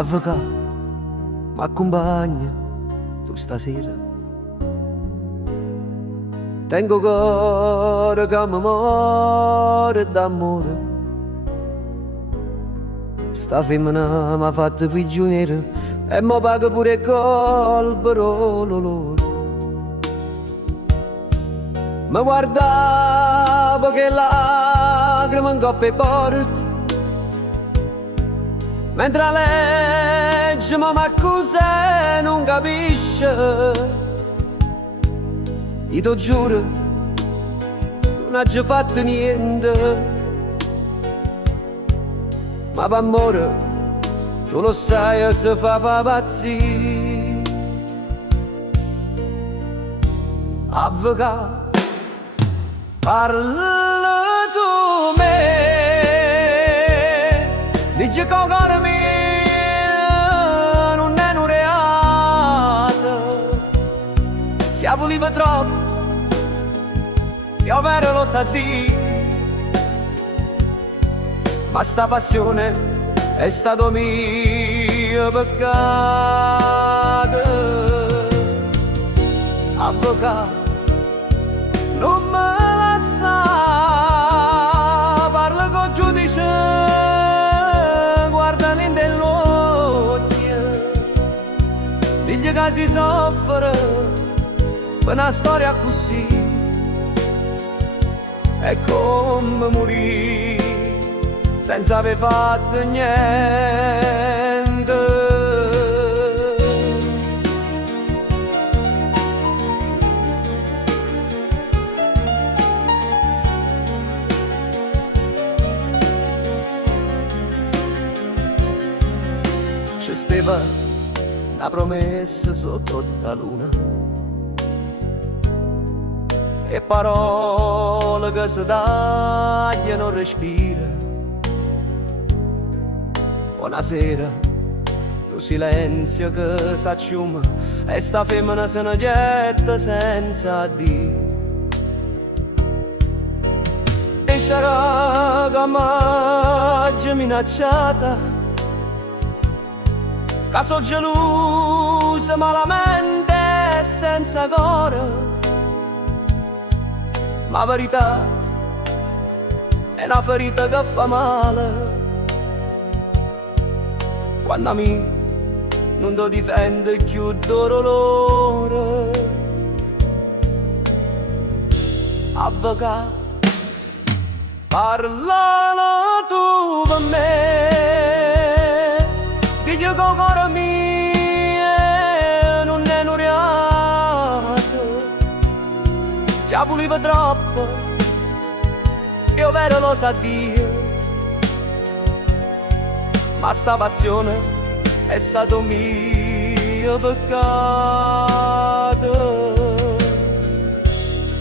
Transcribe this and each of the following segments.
Avvocato, m'accompagna tu stasera. Tengo cuore che mi muore d'amore. Sta femmina m'ha fatto prigioniero e mi paga pure il colpo l'olore. Mi guardavo che lacrime in coppa e porta, mentre la legge mi accusa e non capisce. Io ti giuro, non ho già fatto niente, ma per amore, tu lo sai, si fa pazzire. Avvocato, parla tu me, dici che il cuore mio non è un reato. Si voleva troppo, io vero lo sa dire, ma sta passione è stato mio peccato. Avvocato, non me lascia, parla con giudice, guarda nell'occhio, digli che si soffre per una storia così, è come morire senza aver fatto niente. C'è stava una promessa sotto la luna e parole che si tagliano respiro. Buonasera, lo silenzio che s'acciuma e sta femmina se ne getta senza dire. E sarà che m'ha minacciata, che sono gelosa malamente e senza cuore, ma la verità è una ferita che fa male. Quando a me non ti difende più dolore. Avvocato, parlano tu per me, dici che il cuore mio non è un reato. Si voleva troppo, io vero lo sa Dio, ma sta passione è stato mio peccato.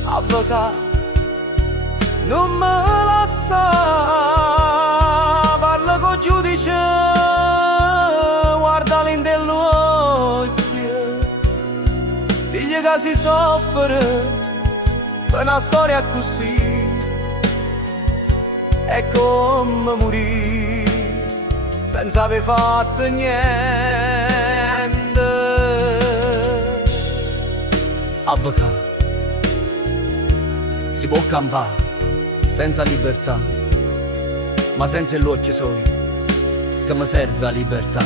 Avvocato, non me lascia, parla con giudice, guarda nell'occhio, digli che si soffre per una storia così, è come morire senza aver fatto niente. Avvocato, si può campare senza libertà, ma senza l'occhio solo che mi serve la libertà.